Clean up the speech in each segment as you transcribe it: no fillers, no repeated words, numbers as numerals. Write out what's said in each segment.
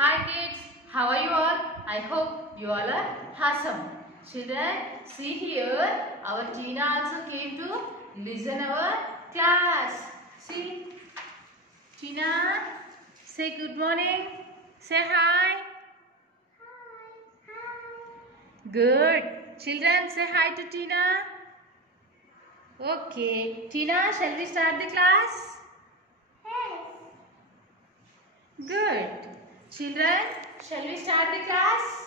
Hi kids, how are you all? I hope you all are awesome. Children, see here, our Tina also came to listen our class. See, Tina, say good morning. Say hi. Good. Children, say hi to Tina. Okay. Tina, shall we start the class? Good. Children, shall we start the class?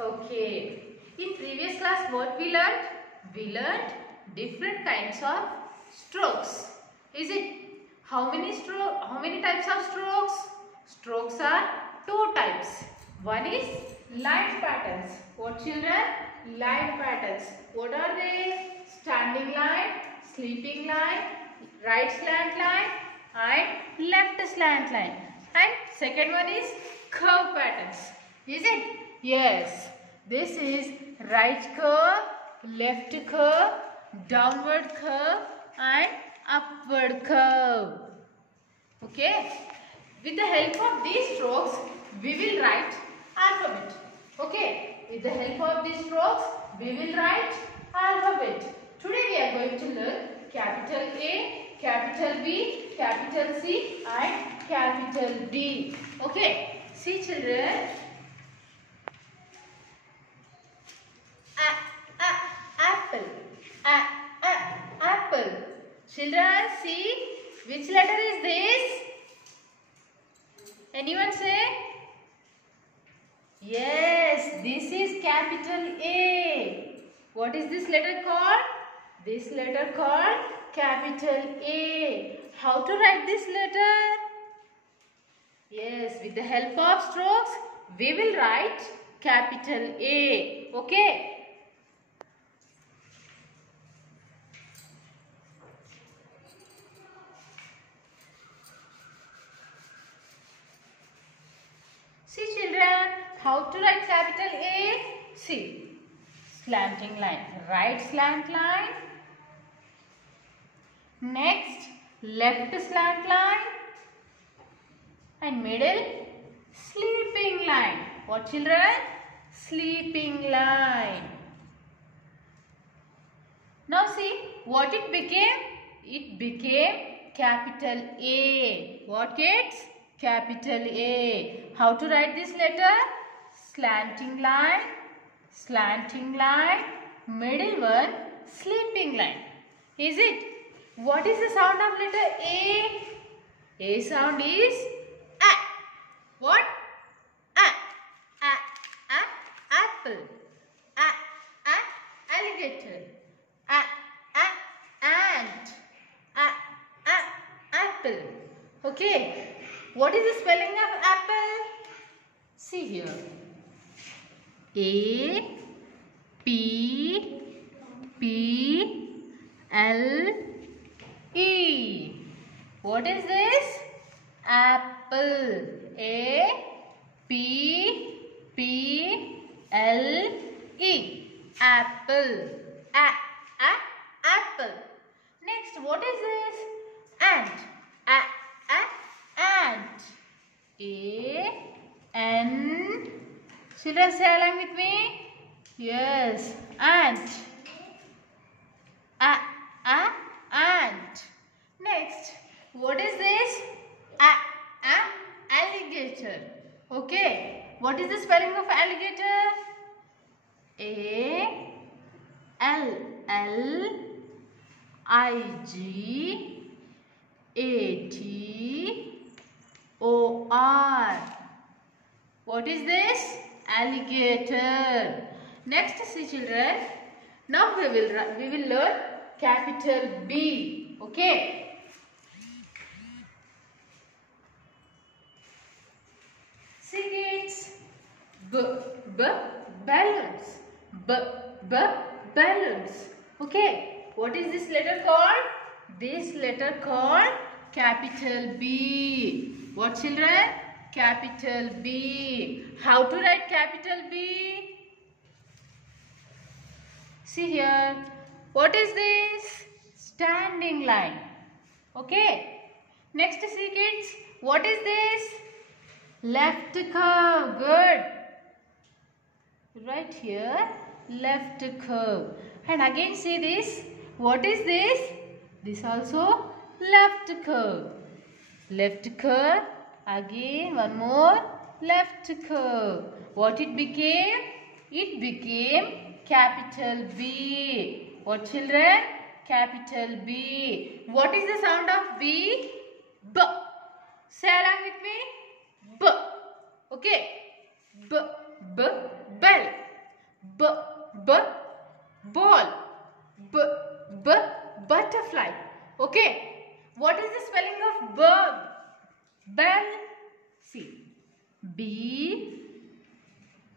Okay. In previous class, what we learned? We learned different kinds of strokes. Is it? How many types of strokes? Strokes are two types. One is line patterns. What children? Line patterns. What are they? Standing line, sleeping line, right slant line and left slant line. And second one is curve patterns. Is it? Yes. This is right curve, left curve, downward curve and upward curve. Okay. With the help of these strokes, we will write alphabet. Okay. With the help of these strokes, we will write alphabet. Today we are going to learn capital A, capital B, capital C and capital D. Okay. See children. Apple. Apple. Children, see which letter is this? Anyone say? Yes, this is capital A. What is this letter called? This letter called capital A. How to write this letter? Yes, with the help of strokes, we will write capital A. Okay. See children, how to write capital A? See, slanting line, right slant line. Next, left slant line. And middle, sleeping line. What children? Sleeping line. Now see, what it became? It became capital A. What kids? Capital A. How to write this letter? Slanting line, middle one, sleeping line. Is it? What is the sound of letter A? A sound is A. What? A. Apple. Alligator. Ant. Apple. Okay. What is the spelling of apple? See here. A P L E. What is this? Apple. A P L E. Apple. Apple. Next, what is this? Ant. Ant. A-N. Children, say along with me. Yes, ant. Ant. Next, what is this? Alligator. Okay. What is the spelling of alligator? A-L-L-I-G-A-T-O-R. What is this? Alligator. Next, see children. Now we will learn capital B. Okay. See kids. Balloons. Balloons. Okay. What is this letter called? This letter called capital B. What children? Capital B. How to write capital B? See here. What is this? Standing line. Okay. Next see kids. What is this? Left curve. Good. Right here, left curve. And again see this. What is this? This also left curve. Left curve. Again one more left curve. What it became? It became capital B. What children? Capital B. What is the sound of B? B. Say along with me. B. Okay. B. B. Bell. B. B. Ball. B. B. Butterfly. Okay. What is the spelling of bird? Bell. See. B.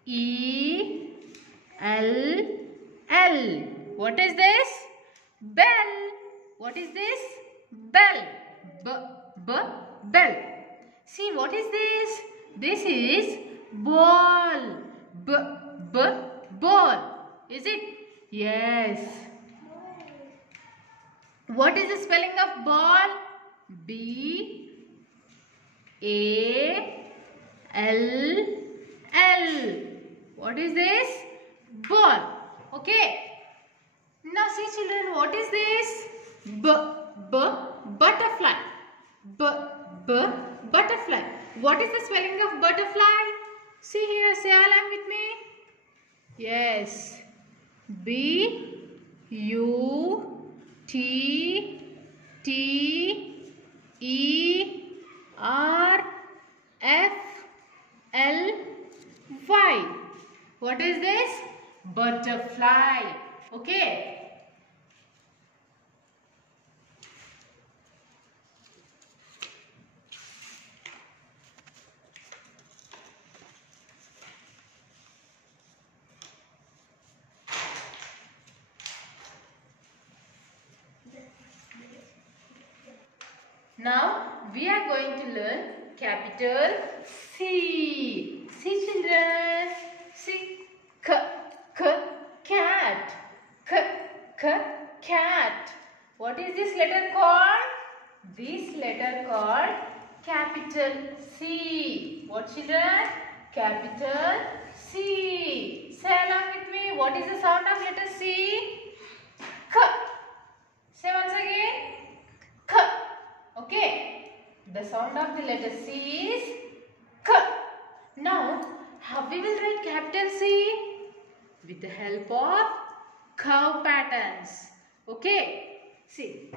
E. L. L. What is this? Bell. What is this? Bell. B. B. Bell. See, what is this? This is ball. B. B. Ball. Is it? Yes. What is the spelling of ball? B. A. L. L. What is this? Ball. Okay. Now see children, what is this? B. B. Butterfly. B. B. Butterfly. What is the spelling of butterfly? See here, say along with me. Yes. B. U. T. T. E. R. F. L. Y. What is this? Butterfly. Okay. Now we are going to learn capital C. See children. See. K. K. Cat. K. K. Cat. What is this letter called? This letter called capital C. What children? Capital C. Say along with me. What is the sound of letter C? K. Say once again. K. Okay. The sound of the letter C is K. Now, how we will write capital C? With the help of curve patterns. Okay. See.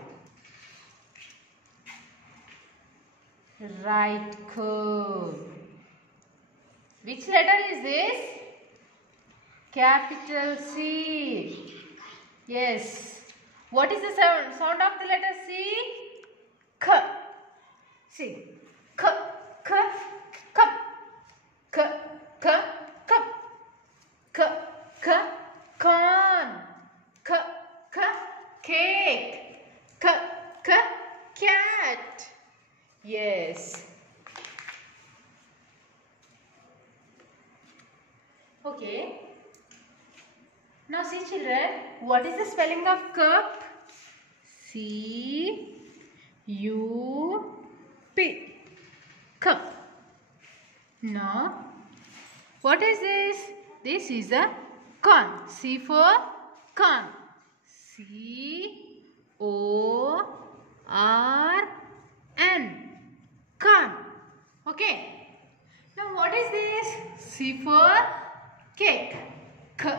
Right curve. Which letter is this? Capital C. Yes. What is the sound of the letter C? K. See. K. K. Cup. K. K. Cup. K. K. Corn. K. K. Cake. K. K. Cat. Yes. Okay. Now see children, what is the spelling of cup? C. U. P. Cup. Now, what is this? This is a corn. C for corn. C. O. R. N. Corn. Okay. Now, what is this? C for cake. K.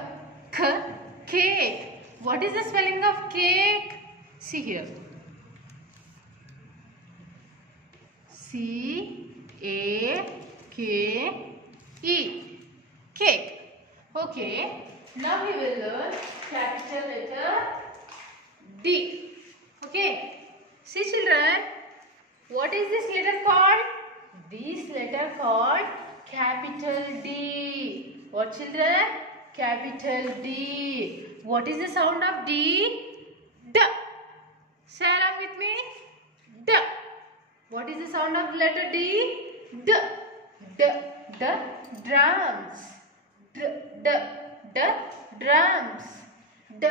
K. Cake. What is the spelling of cake? See here. C. A. K. E. Cake. Okay. Now we will learn capital letter D. Okay. See children. What is this letter called? This letter called capital D. What children? Capital D. What is the sound of D? D. Say along with me. D. What is the sound of the letter D? D. D. D. Drums. D. D. D. Drums. D.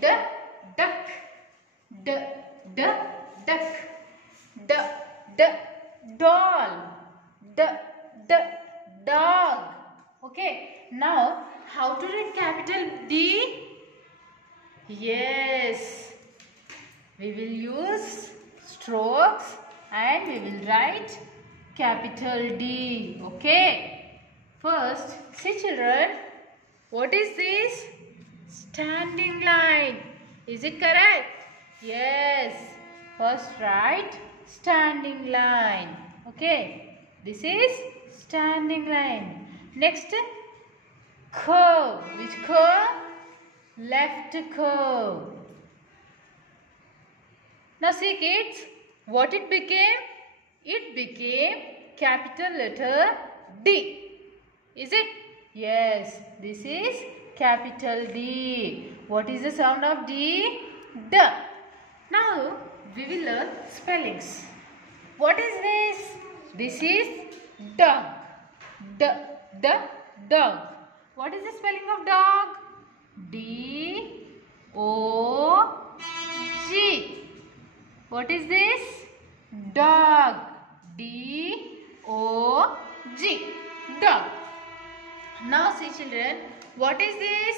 D. Duck. D. D. Duck. D. D. Doll. D. D. Dog. Okay. Now, how to write capital D? Yes. We will use strokes and we will write capital D. Okay. First, see children, what is this? Standing line. Is it correct? Yes. First write standing line. Okay. This is standing line. Next, curve. Which curve? Left curve. Now see kids, what it became? It became capital letter D. Is it? Yes, this is capital D. What is the sound of D? D. Now we will learn spellings. What is this? This is dog. D, D, dog. What is the spelling of dog? D, O, G. What is this? Dog. D, O, G. Dog. Now see children, what is this?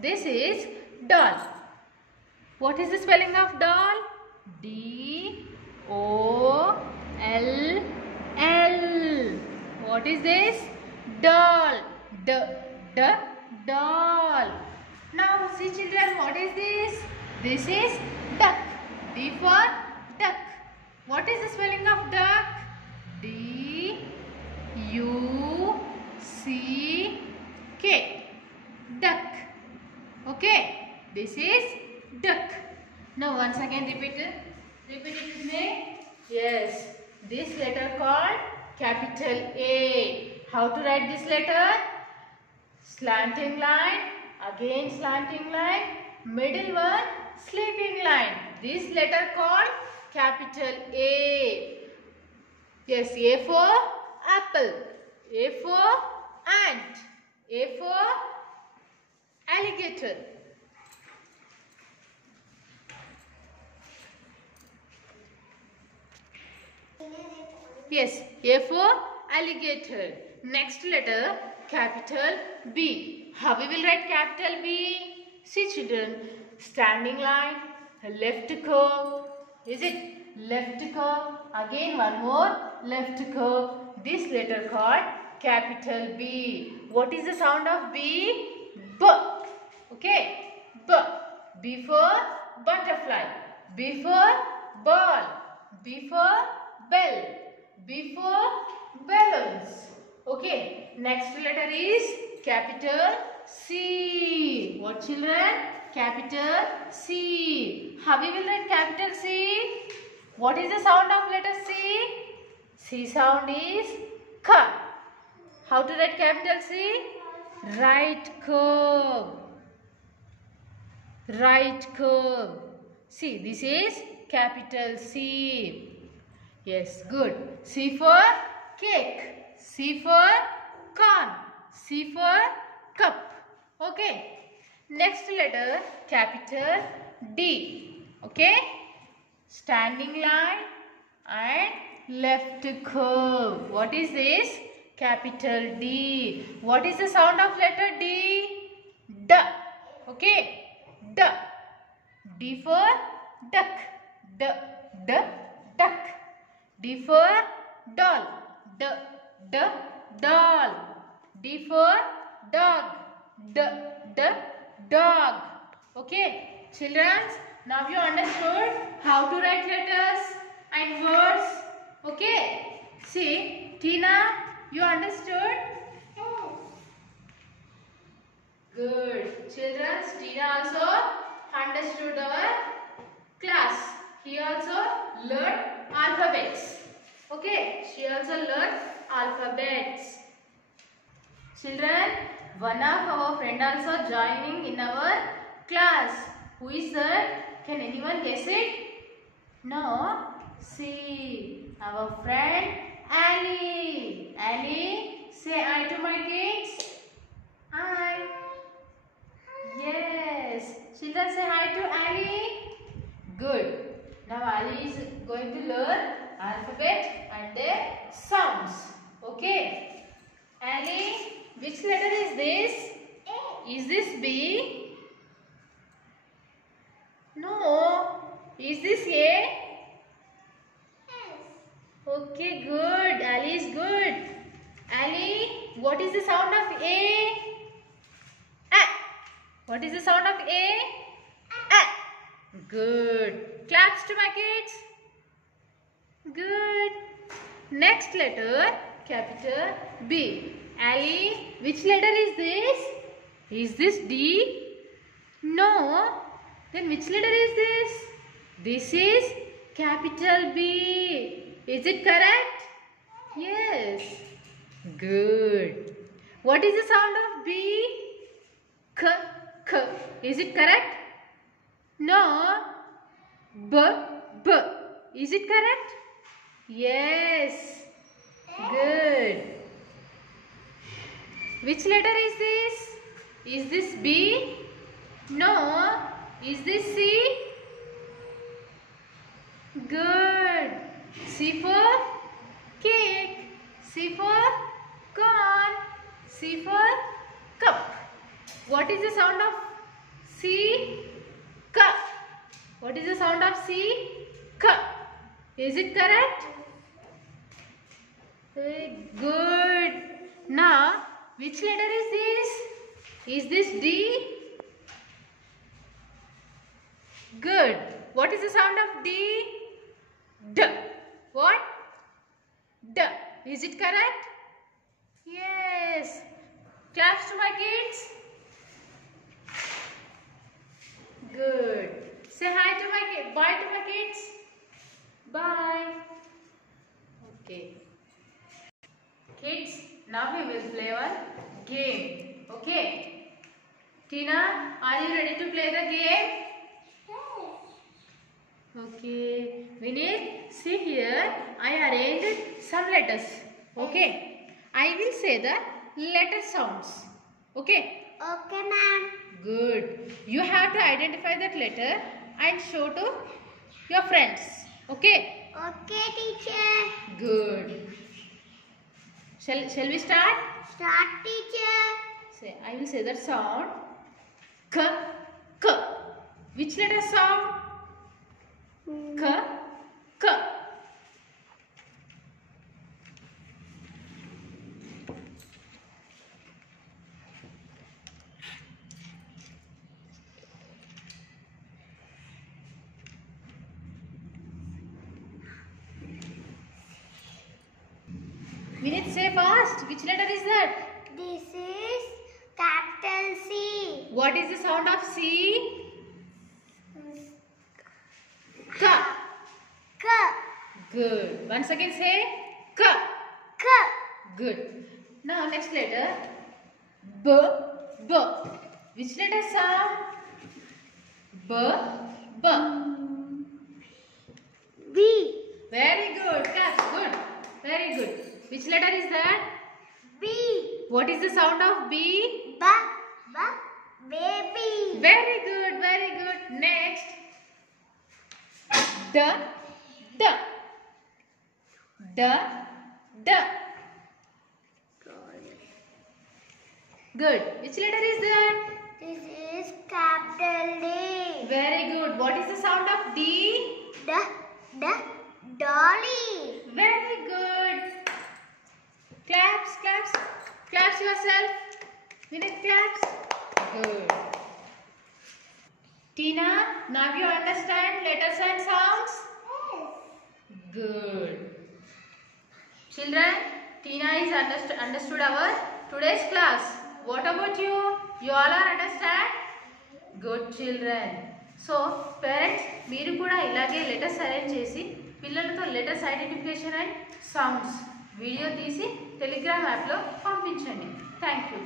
This is doll. What is the spelling of doll? D, O, L, L. What is this? Doll. D, D, doll. Now see children, what is this? This is duck. D for duck. What is the spelling of duck? D, U, C, K. Duck. Okay. This is duck. Now once again repeat it. Repeat it with me. Yes. This letter called capital A. How to write this letter? Slanting line. Again slanting line. Middle one sleeping line. This letter called capital A. Yes, A for apple. A for ant. A for alligator. Yes, A for alligator. Next letter, capital B. How we will write capital B? See children, standing line, left curve. Is it? Left curve. Again one more left curve. This letter called capital B. What is the sound of B? B. Okay. B. B for butterfly. B for ball. B for bell. B for balloons. Okay. Next letter is capital C. What children? Capital C. How we will write capital C? What is the sound of letter C? C sound is K. How to write capital C? Right curve. Right curve. See, this is capital C. Yes, good. C for cake. C for corn. C for cup. Okay. Next letter, capital D. Okay. Standing line and left curve. What is this? Capital D. What is the sound of letter D? D. Okay. D. D for duck. D. D. Duck. D for doll. D. D. Doll. D for dog. D. D. Dog. Okay. Children, now you understood how to write letters and words. Okay. See, Tina, you understood? Good. Children, Tina also understood our class. He also learned alphabets. Okay. She also learned alphabets. Children, one of our friend also joining in our class. Who is that? Can anyone guess it? No. See, our friend Ali. Ali, say hi to my kids. Hi. Yes. Children, say hi to Ali. Good. Now Ali is going to learn alphabet sounds. Okay. Ali, which letter is this? A. Is this B? No. Is this A? Yes. Okay, good. Ali is good. Ali, what is the sound of A? A. What is the sound of A? A. Good. Claps to my kids. Good. Next letter, capital B. Ali, which letter is this? Is this D? No. Then which letter is this? This is capital B. Is it correct? Yes. Good. What is the sound of B? K, K. Is it correct? No. B, B. Is it correct? Yes. Good. Which letter is this? Is this B? No. Is this C? Good. C for cake. C for corn. C for cup. What is the sound of C? Cup. What is the sound of C? Cup. Is it correct? Good. Now, which letter is this? Is this D? Good. What is the sound of D? D. What? D. Is it correct? Yes. Claps to my kids. Good. Say hi to my kids. Bye to my kids. Bye. Okay. Kids, now we will play one game. Okay. Tina, are you ready to play the game? Okay, Vinith, see here, I arranged some letters. Okay, I will say the letter sounds. Okay? Okay, ma'am. Good. You have to identify that letter and show to your friends. Okay? Okay, teacher. Good. Shall we start? Start, teacher. Say, I will say that sound. K, K. Which letter sound? K, K. Vinith, say fast. Which letter is that? This is capital C. What is the sound of C? K. K. Good. Once again say K. K. Good. Now next letter B. B. Which letter sound? B. B. B. Very good. Claps. Good. Very good. Which letter is that? B. What is the sound of B? B. B. Baby. Very good. Very good. Next. D. D. D. D. Good. Which letter is that? This is capital D. Very good. What is the sound of D? D. D. Dolly. Very good. Claps, claps. Claps yourself. Vinith, claps. Good. Tina, now you understand letters and sounds? Good. Children, Tina is understood our today's class. What about you? You all are understand? Good children. So, parents, మీరు కూడా ఇలాగే letters arrange చేసి పిల్లలతో letters identification and sounds video తీసి Telegram యాప్లో పంపించండి. Thank you.